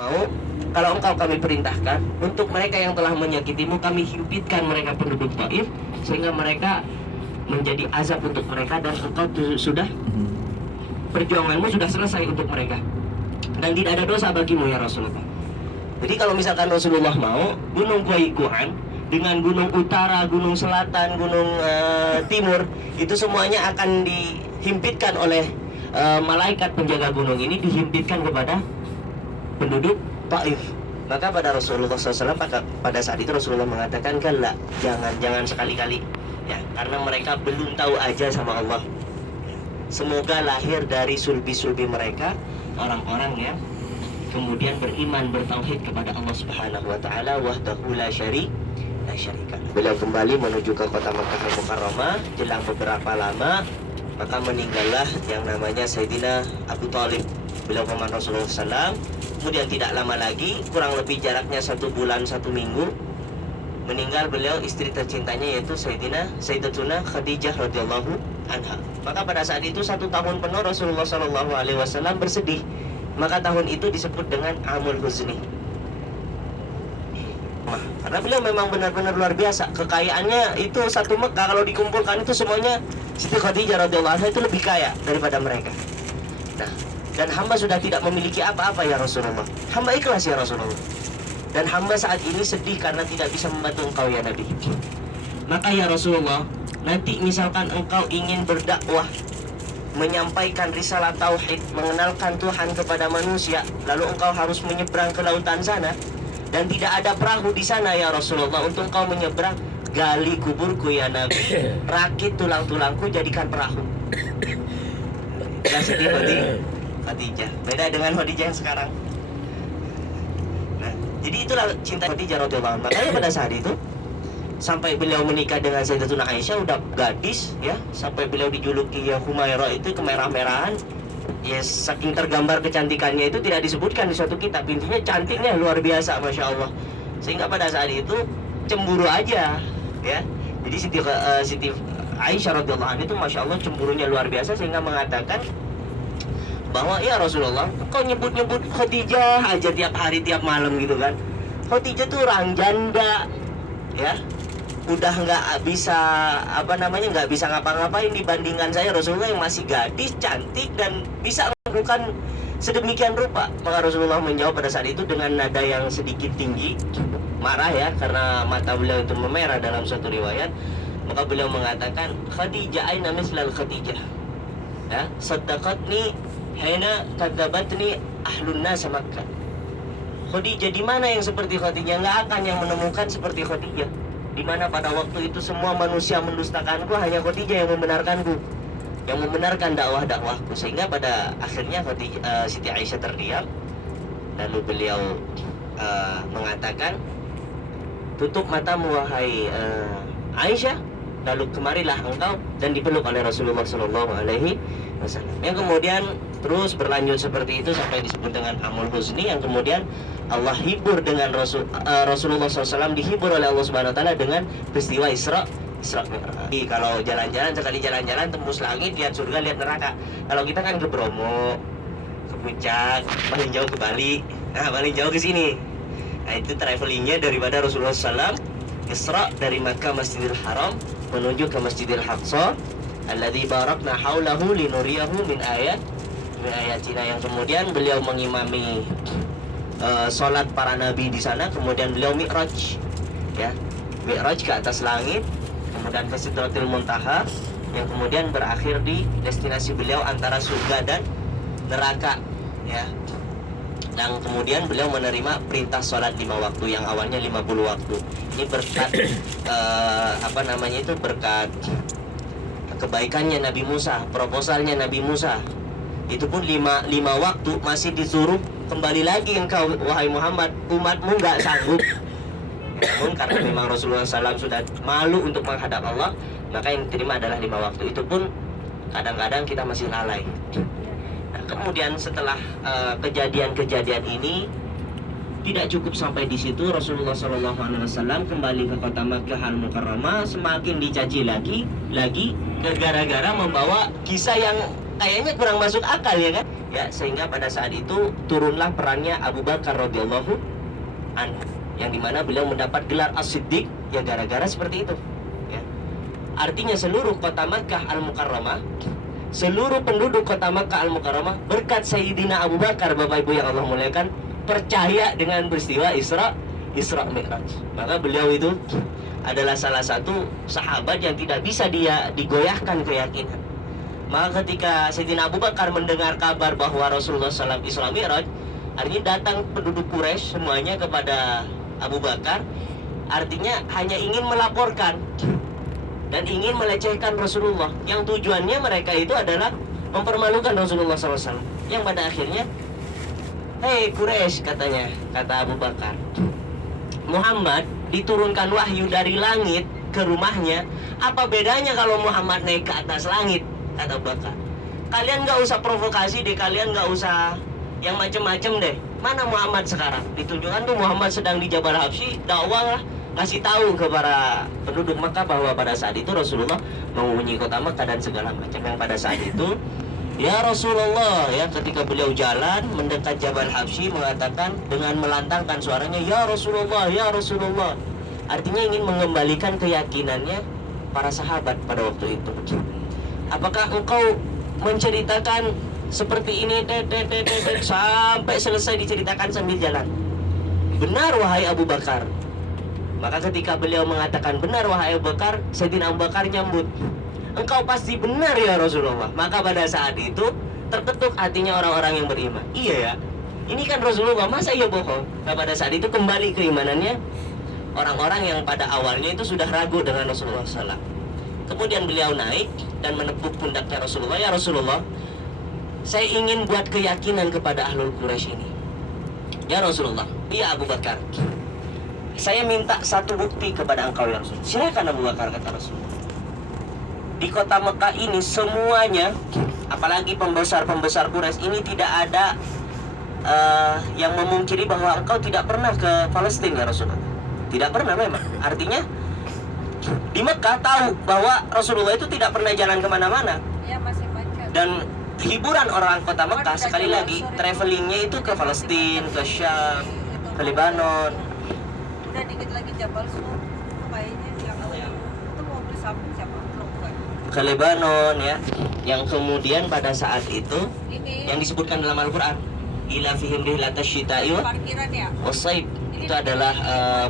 mau, kalau engkau kami perintahkan untuk mereka yang telah menyakitimu, kami himpitkan mereka penduduk Taif sehingga mereka menjadi azab untuk mereka, dan engkau sudah perjuanganmu sudah selesai untuk mereka dan tidak ada dosa bagimu ya Rasulullah. Jadi kalau misalkan Rasulullah mau, Gunung Qayyuquan dengan gunung utara, gunung selatan, gunung timur itu semuanya akan dihimpitkan oleh malaikat penjaga gunung ini, dihimpitkan kepada penduduk Taif. Maka pada Rasulullah SAW pada saat itu Rasulullah mengatakan, "Kalla, jangan sekali-kali ya, karena mereka belum tahu aja sama Allah. Semoga lahir dari sulbi-sulbi mereka orang-orang yang kemudian beriman, bertauhid kepada Allah Subhanahu wa taala wahdahu la syarika." Beliau kembali menuju ke kota Makkah Al-Mukarramah. Jelang beberapa lama maka meninggallah yang namanya Sayyidina Abu Thalib, beliau paman Rasulullah SAW. Kemudian tidak lama lagi, kurang lebih jaraknya 1 bulan 1 minggu, meninggal beliau istri tercintanya, yaitu Sayyidatuna Khadijah radhiyallahu anha. Maka pada saat itu 1 tahun penuh Rasulullah SAW bersedih. Maka tahun itu disebut dengan Amul Huzni. Karena beliau memang benar-benar luar biasa. Kekayaannya itu satu Mekah kalau dikumpulkan itu semuanya, Siti Khadijah radhiyallahu anha itu lebih kaya daripada mereka. Nah, dan hamba sudah tidak memiliki apa-apa ya Rasulullah. Hamba ikhlas ya Rasulullah. Dan hamba saat ini sedih karena tidak bisa membantu engkau ya Nabi. Maka ya Rasulullah, nanti misalkan engkau ingin berdakwah, menyampaikan risalah tauhid, mengenalkan Tuhan kepada manusia, lalu engkau harus menyeberang ke lautan sana, dan tidak ada perahu di sana ya Rasulullah untuk engkau menyeberang. Gali kuburku ya Nabi, rakit tulang-tulangku jadikan perahu. Ya sedih Khadijah, beda dengan Khadijah yang sekarang. Nah, jadi itulah cinta Khadijah radhiyallahu anha. Makanya pada saat itu sampai beliau menikah dengan Sayyidatuna Aisyah udah gadis ya, sampai beliau dijuluki ya Humairah, itu kemerah-merahan. Ya saking tergambar kecantikannya itu tidak disebutkan di suatu kitab. Intinya cantiknya luar biasa, masya Allah. Sehingga pada saat itu cemburu aja ya. Jadi Siti Aisyah radhiyallahu anha itu masya Allah cemburunya luar biasa, sehingga mengatakan bahwa ya Rasulullah, kau nyebut-nyebut Khadijah aja tiap hari tiap malam gitu kan. Khadijah tuh orang janda ya, udah nggak bisa nggak bisa ngapa-ngapain dibandingkan saya Rasulullah yang masih gadis, cantik, dan bisa melakukan sedemikian rupa. Maka Rasulullah menjawab pada saat itu dengan nada yang sedikit tinggi, marah ya, karena mata beliau itu memerah dalam suatu riwayat. Maka beliau mengatakan, "Khadijah aina mislal Khadijah ya, saddaqatni hina kadzabatni ahlun nas Makkah." Khadijah di mana yang seperti Khadijah? Nggak akan yang menemukan seperti Khadijah. Di mana pada waktu itu semua manusia mendustakanku, hanya Khadijah yang membenarkanku, yang membenarkan dakwahku. Sehingga pada akhirnya Siti Aisyah terdiam. Lalu beliau mengatakan, "Tutup matamu wahai Aisyah, lalu kemarilah engkau," dan dipeluk oleh Rasulullah Shallallahu Alaihi Wasallam. Yang kemudian terus berlanjut seperti itu sampai disebut dengan Amul Huzni, yang kemudian Allah hibur dengan Rasulullah SAW dihibur oleh Allah Subhanahu Wa Taala dengan peristiwa Isra Mi'raj. Kalau jalan-jalan, sekali jalan-jalan tembus langit, lihat surga, lihat neraka. Kalau kita kan ke Bromo, ke Puncak, paling jauh ke Bali, nah paling jauh ke sini. Nah itu travelingnya daripada Rasulullah SAW Isra dari Makkah Masjidil Haram menuju ke Masjidil Aqsa, alladzi barakna haulahu linuriyahu min ayatina, yang kemudian beliau mengimami sholat para nabi di sana. Kemudian beliau mi'raj ya, mi'raj ke atas langit, kemudian ke Sidratil Muntaha, yang kemudian berakhir di destinasi beliau antara surga dan neraka ya. Dan kemudian beliau menerima perintah sholat 5 waktu yang awalnya 50 waktu. Ini berkat berkat kebaikannya Nabi Musa, proposalnya Nabi Musa. Itu pun 5 waktu masih disuruh kembali lagi engkau wahai Muhammad, umatmu nggak sanggup. Namun karena memang Rasulullah SAW sudah malu untuk menghadap Allah, maka yang diterima adalah 5 waktu. Itu pun kadang-kadang kita masih lalai. Nah, kemudian setelah kejadian-kejadian ini tidak cukup sampai di situ, Rasulullah SAW kembali ke kota Makkah Al-Mukarramah, semakin dicaci lagi gara-gara membawa kisah yang kayaknya kurang masuk akal ya kan? Ya, sehingga pada saat itu turunlah perannya Abu Bakar radhiyallahu anhu, yang dimana beliau mendapat gelar As-Siddiq ya gara-gara seperti itu. Ya. Artinya seluruh kota Makkah Al-Mukarramah, seluruh penduduk kota Makkah Al-Mukarramah berkat Sayyidina Abu Bakar, Bapak Ibu yang Allah muliakan, percaya dengan peristiwa Isra Mi'raj. Maka beliau itu adalah salah satu sahabat yang tidak bisa dia digoyahkan keyakinan. Maka ketika Sayyidina Abu Bakar mendengar kabar bahwa Rasulullah SAW Isra Mi'raj, artinya datang penduduk Quraisy semuanya kepada Abu Bakar, artinya hanya ingin melaporkan dan ingin melecehkan Rasulullah, yang tujuannya mereka itu adalah mempermalukan Rasulullah SAW. Yang pada akhirnya, hei Quraisy, katanya, kata Abu Bakar, Muhammad diturunkan wahyu dari langit ke rumahnya, apa bedanya kalau Muhammad naik ke atas langit? Kata Abu Bakar, kalian gak usah provokasi deh, kalian gak usah yang macem-macem deh. Mana Muhammad sekarang? Ditunjukkan tuh Muhammad sedang di Jabal Habsyi, dakwah lah, ngasih tahu ke para penduduk Makkah bahwa pada saat itu Rasulullah mengunjungi kota Makkah dan segala macam. Yang pada saat itu, ya Rasulullah, ya ketika beliau jalan mendekat Jabal Habsyi, mengatakan dengan melantangkan suaranya, ya Rasulullah, ya Rasulullah. Artinya ingin mengembalikan keyakinannya para sahabat pada waktu itu. Apakah engkau menceritakan seperti ini sampai selesai diceritakan sambil jalan? Benar wahai Abu Bakar. Maka ketika beliau mengatakan benar wahai Abu Bakar, Sayyidina Abu Bakar nyambut, engkau pasti benar ya Rasulullah. Maka pada saat itu terketuk hatinya orang-orang yang beriman. Iya ya, ini kan Rasulullah, masa ia bohong? Nah pada saat itu kembali keimanannya orang-orang yang pada awalnya itu sudah ragu dengan Rasulullah SAW. Kemudian beliau naik dan menepuk pundaknya Rasulullah, ya Rasulullah, saya ingin buat keyakinan kepada Ahlul Quraisy ini. Ya Rasulullah, iya Abu Bakar, saya minta satu bukti kepada engkau ya Rasul. Silakan Abu Bakar, kata Rasulullah. Di kota Mekah ini semuanya, apalagi pembesar-pembesar Quraisy ini, tidak ada yang memungkiri bahwa engkau tidak pernah ke Palestina ya Rasulullah. Tidak pernah memang. Artinya di Mekah tahu bahwa Rasulullah itu tidak pernah jalan kemana-mana. Ya, masih macet. Dan hiburan orang kota Mekah sekali lagi travelingnya itu ke Palestina, ke Syam, ke Lebanon. Udah dikit lagi Jabal Sur, kayaknya yang itu mau beli samping siapa? Ke Lebanon ya. Yang kemudian pada saat itu ini, yang disebutkan dalam Al-Qur'an, ila fihim rihlatash syita'i was-saif. Itu adalah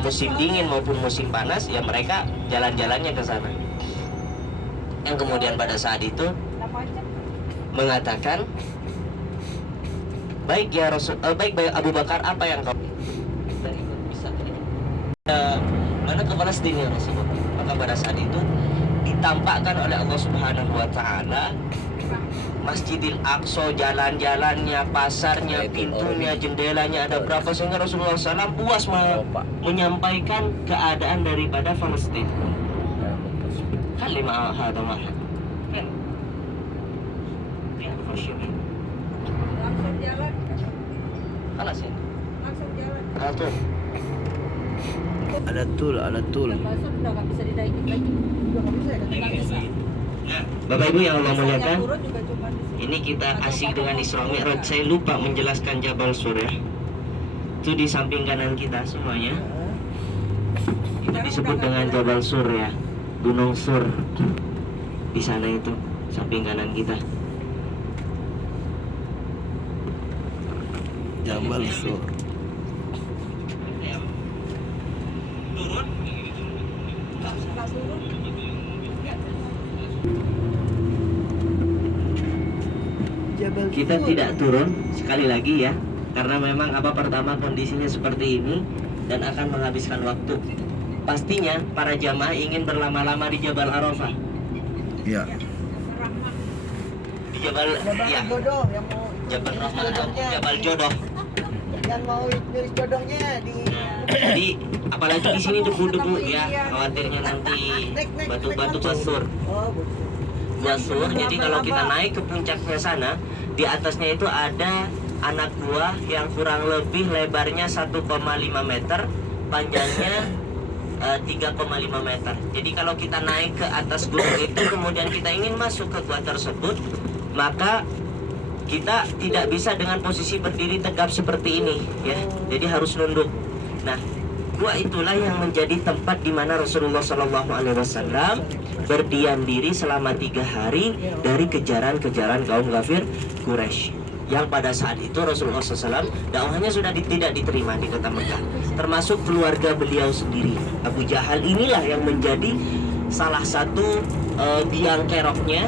musim dingin maupun musim panas, ya mereka jalan-jalannya ke sana. Yang kemudian pada saat itu mengatakan, baik ya Rasul, baik Abu Bakar, apa yang kau bisa mana ke Palestina ya Rasulullah. Maka pada saat itu ditampakkan oleh Allah Subhanahu wa taala Masjidil Aqsa, jalan-jalannya, pasarnya, pintunya, jendelanya ada berapa, sehingga Rasulullah SAW puas menyampaikan keadaan daripada Palestina. Kalimah hadza mahad. Langsung jalan. Kalas ya. Langsung jalan. Atur. Ada tul. Pasar udah nggak bisa dinaikin lagi. Udah nggak bisa ya, nggak bisa. Bapak Ibu yang Allah muliakan, ini kita asik dengan Isra Mi'raj. Saya lupa menjelaskan Jabal Sur ya. Itu di samping kanan kita semuanya. Itu disebut dengan Jabal Sur ya, Gunung Sur. Di sana itu samping kanan kita. Jabal Sur. Turun. Kita tidak turun sekali lagi ya, karena memang pertama kondisinya seperti ini dan akan menghabiskan waktu. Pastinya para jamaah ingin berlama-lama di Jabal Arafah. Iya. Di Jabal ya. Jodoh yang mau Jabal Rahmah, Jabal Jodoh. yang mau nulis jodohnya di. Jadi apalagi di sini debu-debu ya, khawatirnya nanti batu-batu basur. Oh, Basur. Jadi kalau kita naik ke puncaknya sana, di atasnya itu ada anak buah yang kurang lebih lebarnya 1,5 meter, panjangnya 3,5 meter. Jadi kalau kita naik ke atas gunung itu, kemudian kita ingin masuk ke gua tersebut, maka kita tidak bisa dengan posisi berdiri tegap seperti ini, ya. Jadi harus nunduk. Nah, gua itulah yang menjadi tempat di mana Rasulullah Shallallahu Alaihi Wasallam berdiam diri selama 3 hari dari kejaran-kejaran kaum kafir Quraisy. Yang pada saat itu Rasulullah SAW dakwahnya sudah tidak diterima di kota Mekah, termasuk keluarga beliau sendiri. Abu Jahal inilah yang menjadi salah satu biang keroknya,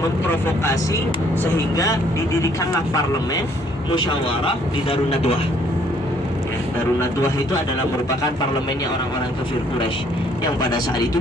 memprovokasi sehingga didirikanlah parlemen musyawarah di Darun Nadwah. Ya, Darun Nadwah itu adalah merupakan parlemennya orang-orang kafir Quraisy yang pada saat itu